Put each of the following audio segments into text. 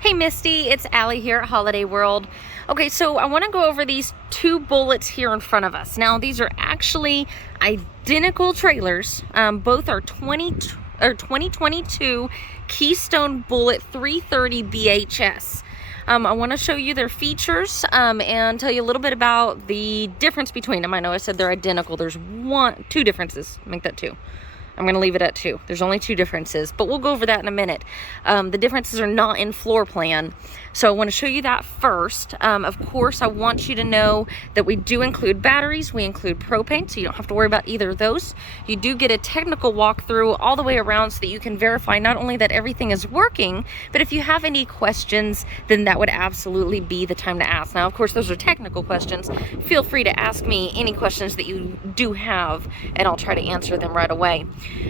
Hey Misty, it's Allie here at Holiday World. Okay, so I want to go over these two bullets here in front of us. Now, these are actually identical trailers. Both are 2022 Keystone Bullet 330 BHS. I want to show you their features and tell you a little bit about the difference between them. I know I said they're identical. There's two differences. Make that two. I'm going to leave it at 2. There's only 2 differences, but we'll go over that in a minute. The differences are not in floor plan, so I want to show you that first. Of course, I want you to know that we do include batteries. We include propane, so you don't have to worry about either of those. You do get a technical walkthrough all the way around so that you can verify not only that everything is working, but if you have any questions, then that would absolutely be the time to ask. Now, of course, those are technical questions. Feel free to ask me any questions that you do have, and I'll try to answer them right away.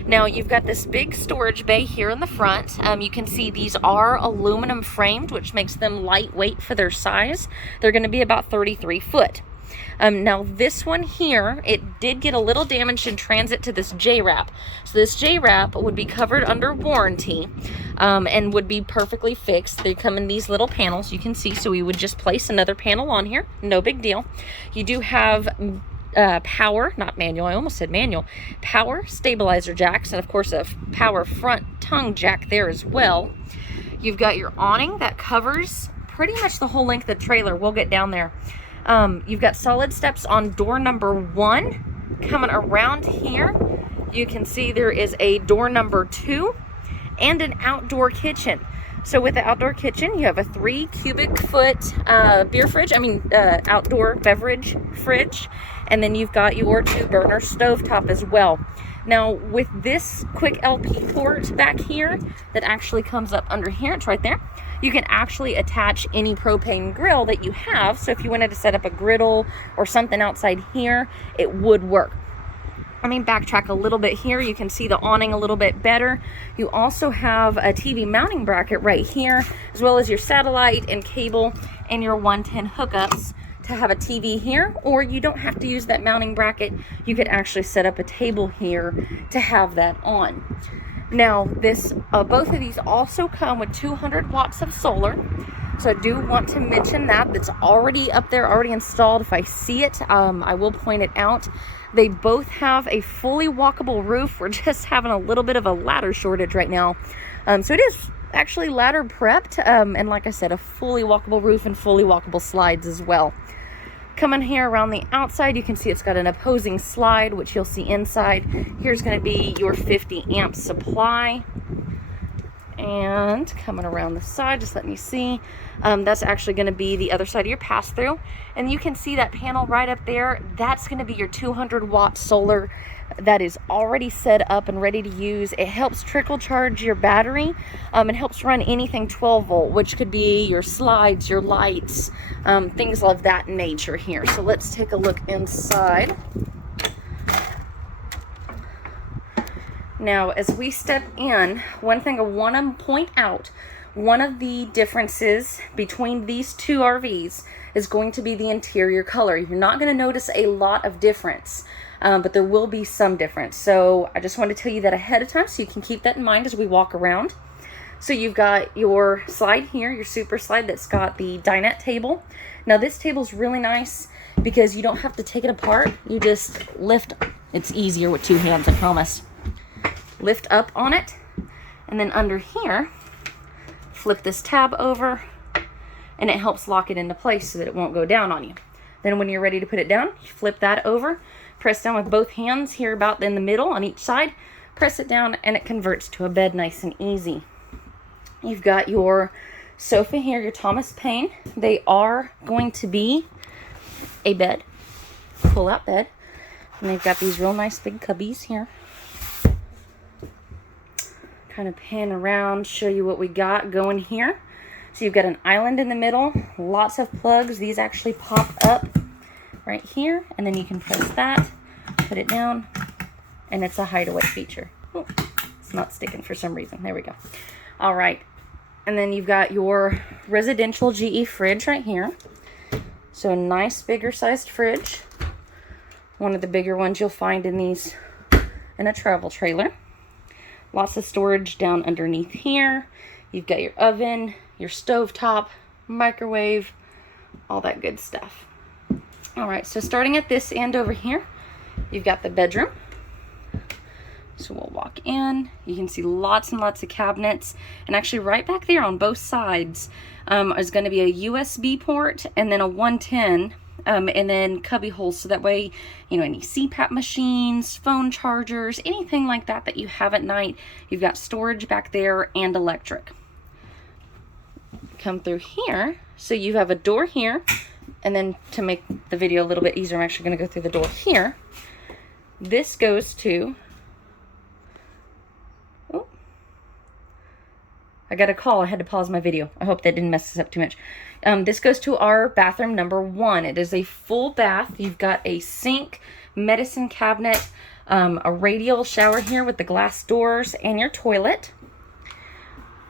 Now, you've got this big storage bay here in the front. You can see these are aluminum framed, which makes them lightweight for their size. They're going to be about 33 foot. Now, this one here, it did get a little damaged in transit to this J-wrap. So this J-wrap would be covered under warranty and would be perfectly fixed. They come in these little panels, you can see, so we would just place another panel on here. No big deal. You do have power, not manual, I almost said manual, power stabilizer jacks, and of course a power front tongue jack there as well. You've got your awning that covers pretty much the whole length of the trailer. We'll get down there. You've got solid steps on door number 1. Coming around here, you can see there is a door number 2 and an outdoor kitchen. So with the outdoor kitchen, you have a 3 cubic foot beer fridge, outdoor beverage fridge, and then you've got your 2 burner stovetop as well. Now with this quick LP port back here that actually comes up under here, it's right there, you can actually attach any propane grill that you have. So if you wanted to set up a griddle or something outside here, it would work. Let me backtrack a little bit here. You can see the awning a little bit better. You also have a TV mounting bracket right here, as well as your satellite and cable and your 110 hookups to have a TV here, or you don't have to use that mounting bracket. You could actually set up a table here to have that on. Now, both of these also come with 200 watts of solar. So I do want to mention that. That's already up there, already installed. If I see it, I will point it out. They both have a fully walkable roof. We're just having a little bit of a ladder shortage right now. So it is actually ladder prepped. And like I said, a fully walkable roof and fully walkable slides as well. Coming here around the outside, you can see it's got an opposing slide, which you'll see inside. Here's going to be your 50 amp supply. And coming around the side, just let me see, that's actually going to be the other side of your pass-through. And you can see that panel right up there. That's going to be your 200 watt solar that is already set up and ready to use. It helps trickle charge your battery. It helps run anything 12 volt, which could be your slides, your lights, things of that nature here. So let's take a look inside. Now, as we step in, one thing I want to point out, one of the differences between these two RVs is going to be the interior color. You're not going to notice a lot of difference, but there will be some difference. So I just want to tell you that ahead of time so you can keep that in mind as we walk around. So you've got your slide here, your super slide that's got the dinette table. Now this table is really nice because you don't have to take it apart. You just lift. It's easier with 2 hands, I promise. Lift up on it, and then under here, flip this tab over, and it helps lock it into place so that it won't go down on you. Then when you're ready to put it down, you flip that over, press down with both hands here about in the middle on each side, press it down, and it converts to a bed nice and easy. You've got your sofa here, your Thomas Paine. They are going to be a bed, pull-out bed, and they've got these real nice big cubbies here. Kind of pan around, show you what we got going here. So you've got an island in the middle, lots of plugs. These actually pop up right here, and then you can press that, put it down, and it's a hideaway feature. Oh, it's not sticking for some reason. There we go. All right, and then you've got your residential GE fridge right here. So a nice bigger sized fridge. One of the bigger ones you'll find in a travel trailer. Lots of storage down underneath here. You've got your oven, your stovetop, microwave, all that good stuff. All right, so starting at this end over here, you've got the bedroom. So we'll walk in. You can see lots and lots of cabinets. And actually right back there on both sides is going to be a USB port and then a 110 and then cubby holes. So that way, you know, any CPAP machines, phone chargers, anything like that that you have at night, you've got storage back there and electric. Come through here. So you have a door here. And then to make the video a little bit easier, I'm actually going to go through the door here. This goes to... I got a call. I had to pause my video. I hope that didn't mess this up too much. This goes to our bathroom number 1. It is a full bath. You've got a sink, medicine cabinet, a radial shower here with the glass doors, and your toilet.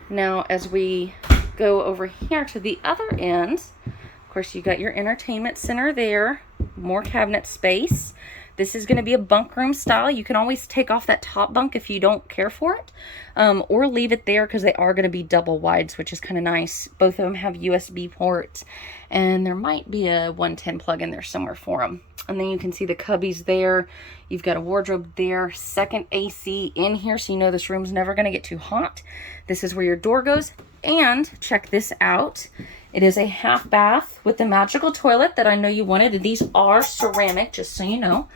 Now, as we go over here to the other end, of course, you got your entertainment center there, more cabinet space. This is going to be a bunk room style. You can always take off that top bunk if you don't care for it, or leave it there because they are going to be double wides, which is kind of nice. Both of them have USB ports, and there might be a 110 plug in there somewhere for them. And then you can see the cubbies there. You've got a wardrobe there, second AC in here, so you know this room's never going to get too hot. This is where your door goes. And check this out. It is a half bath with the magical toilet that I know you wanted. And these are ceramic, just so you know.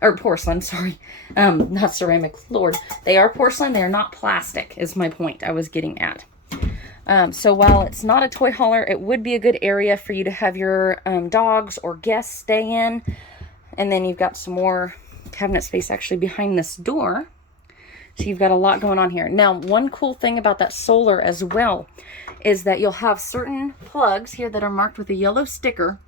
Or porcelain, sorry. Not ceramic, Lord. They are porcelain. They're not plastic, is my point I was getting at. So while it's not a toy hauler, it would be a good area for you to have your dogs or guests stay in. And then you've got some more cabinet space actually behind this door. So you've got a lot going on here. Now, one cool thing about that solar as well is that you'll have certain plugs here that are marked with a yellow sticker.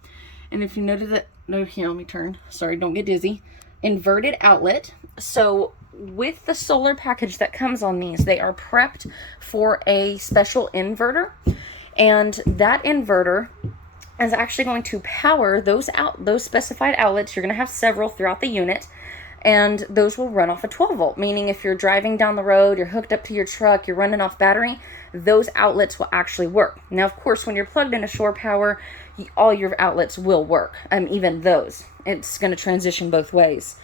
And if you notice that, no, here, let me turn. Sorry, don't get dizzy. Inverted outlet. So with the solar package that comes on these, they are prepped for a special inverter. And that inverter is actually going to power those specified outlets. You're going to have several throughout the unit. And those will run off a 12 volt, meaning if you're driving down the road, you're hooked up to your truck, you're running off battery, those outlets will actually work. Now, of course, when you're plugged into shore power, all your outlets will work, even those. It's going to transition both ways.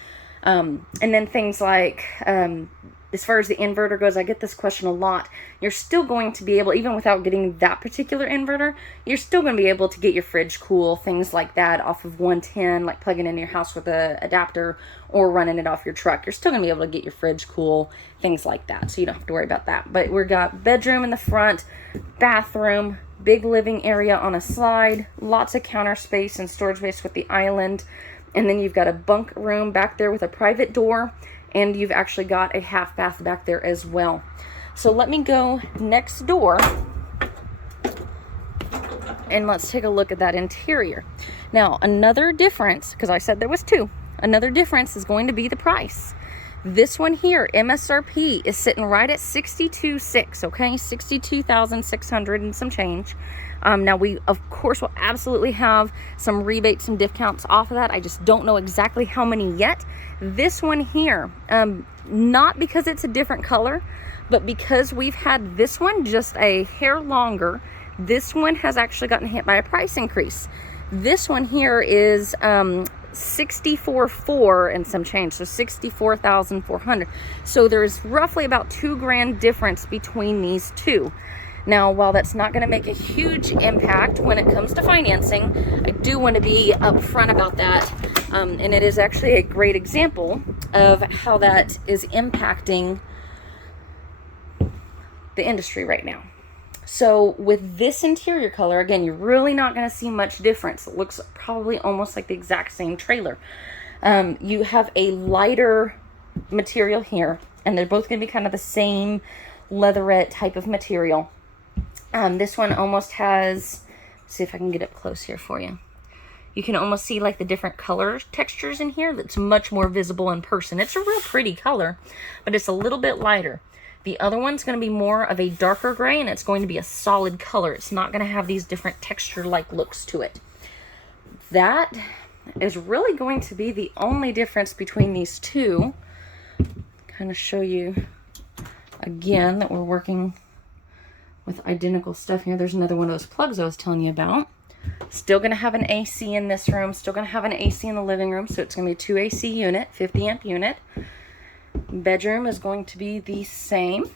And then things like, as far as the inverter goes, I get this question a lot. You're still going to be able, even without getting that particular inverter, you're still going to be able to get your fridge cool, things like that off of 110, like plugging into your house with a adapter or running it off your truck. You're still going to be able to get your fridge cool, things like that. So you don't have to worry about that. But we've got bedroom in the front, bathroom, big living area on a slide, lots of counter space and storage space with the island. And then you've got a bunk room back there with a private door. And you've actually got a half bath back there as well. So let me go next door and let's take a look at that interior. Now, another difference, because I said there was 2, another difference is going to be the price. This one here, MSRP, is sitting right at $62,600, okay? $62,600 and some change. Now, we, of course, will absolutely have some rebates and discounts off of that. I just don't know exactly how many yet. This one here, not because it's a different color, but because we've had this one just a hair longer, this one has actually gotten hit by a price increase. This one here is $64,400 and some change, so $64,400. So there's roughly about $2,000 difference between these two. Now, while that's not going to make a huge impact when it comes to financing, I do want to be upfront about that. And it is actually a great example of how that is impacting the industry right now. So with this interior color, again, you're really not going to see much difference. It looks probably almost like the exact same trailer. You have a lighter material here, and they're both going to be kind of the same leatherette type of material. This one almost has, let's see if I can get up close here for you. You can almost see like the different color textures in here. That's much more visible in person. It's a real pretty color, but it's a little bit lighter. The other one's going to be more of a darker gray, and it's going to be a solid color. It's not going to have these different texture-like looks to it. That is really going to be the only difference between these two. Kind of show you again that we're working with identical stuff here. There's another one of those plugs I was telling you about. Still going to have an AC in this room. Still going to have an AC in the living room. So it's going to be a 2 AC unit, 50 amp unit. Bedroom is going to be the same.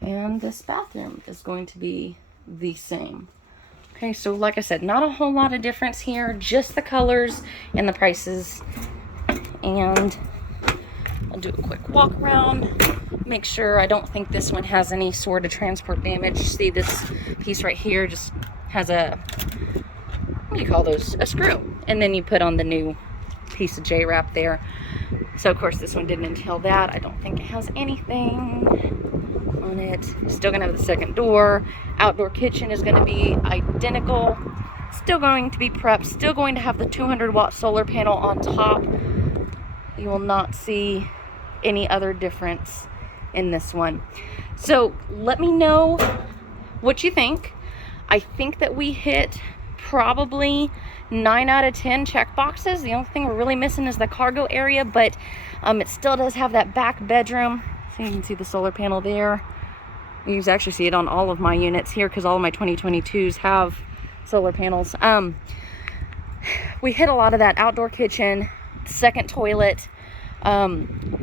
And this bathroom is going to be the same. Okay, so like I said, not a whole lot of difference here. Just the colors and the prices. And I'll do a quick walk around. Make sure, I don't think this one has any sort of transport damage. See, this piece right here just has a, what do you call those? A screw. And then you put on the new piece of J-wrap there. So of course this one didn't entail that. I don't think it has anything on it. Still gonna have the second door. Outdoor kitchen is gonna be identical. Still going to be prepped. Still going to have the 200-watt solar panel on top. You will not see any other difference in this one. So let me know what you think. I think that we hit probably 9 out of 10 check boxes. The only thing we're really missing is the cargo area, but it still does have that back bedroom. So you can see the solar panel there. You can actually see it on all of my units here because all of my 2022s have solar panels. We hit a lot of that. Outdoor kitchen, second toilet,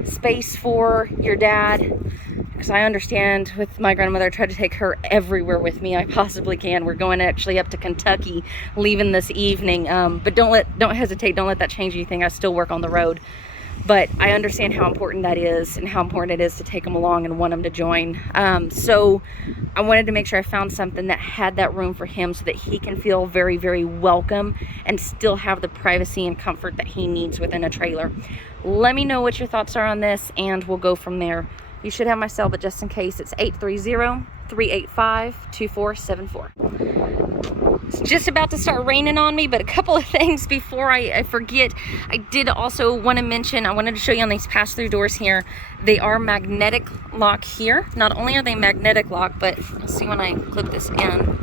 space for your dad, because I understand with my grandmother, I try to take her everywhere with me I possibly can. We're going actually up to Kentucky, leaving this evening, but don't hesitate, don't let that change anything. I still work on the road, but I understand how important that is and how important it is to take them along and want them to join. So I wanted to make sure I found something that had that room for him so that he can feel very, very welcome and still have the privacy and comfort that he needs within a trailer. Let me know what your thoughts are on this and we'll go from there. You should have my cell, but just in case, it's 830-385-2474. It's just about to start raining on me, but a couple of things before I forget. I did also want to mention, I wanted to show you on these pass-through doors here. They are magnetic lock here. Not only are they magnetic lock, but you'll see when I clip this in.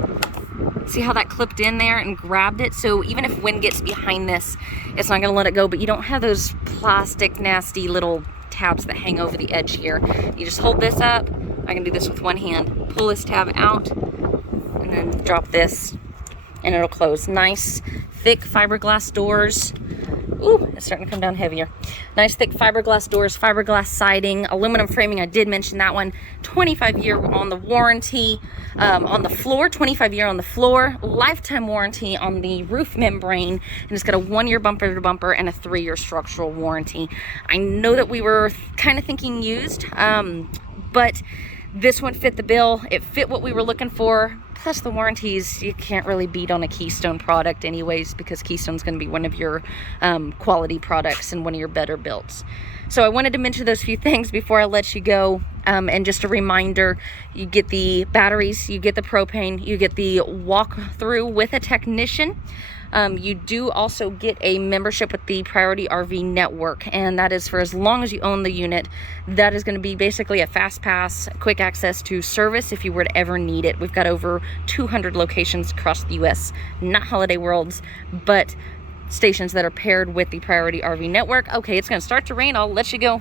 See how that clipped in there and grabbed it? So even if wind gets behind this, it's not going to let it go, but you don't have those plastic, nasty little tabs that hang over the edge here. You just hold this up. I can do this with one hand. Pull this tab out and then drop this and it'll close. Nice thick fiberglass doors. Ooh, it's starting to come down heavier. Nice thick fiberglass doors, fiberglass siding, aluminum framing. I did mention that one. 25-year on the warranty on the floor, 25-year on the floor, lifetime warranty on the roof membrane, and it's got a 1-year bumper to bumper and a 3-year structural warranty. I know that we were kind of thinking used, but this one fit the bill. It fit what we were looking for. Plus the warranties, you can't really beat on a Keystone product anyways, because Keystone's going to be one of your quality products and one of your better builds. So I wanted to mention those few things before I let you go. And just a reminder, you get the batteries, you get the propane, you get the walkthrough with a technician. You do also get a membership with the Priority RV Network, and that is for as long as you own the unit. That is going to be basically a fast pass, quick access to service if you were to ever need it. We've got over 200 locations across the U.S., not Holiday Worlds, but stations that are paired with the Priority RV Network. Okay, it's going to start to rain. I'll let you go.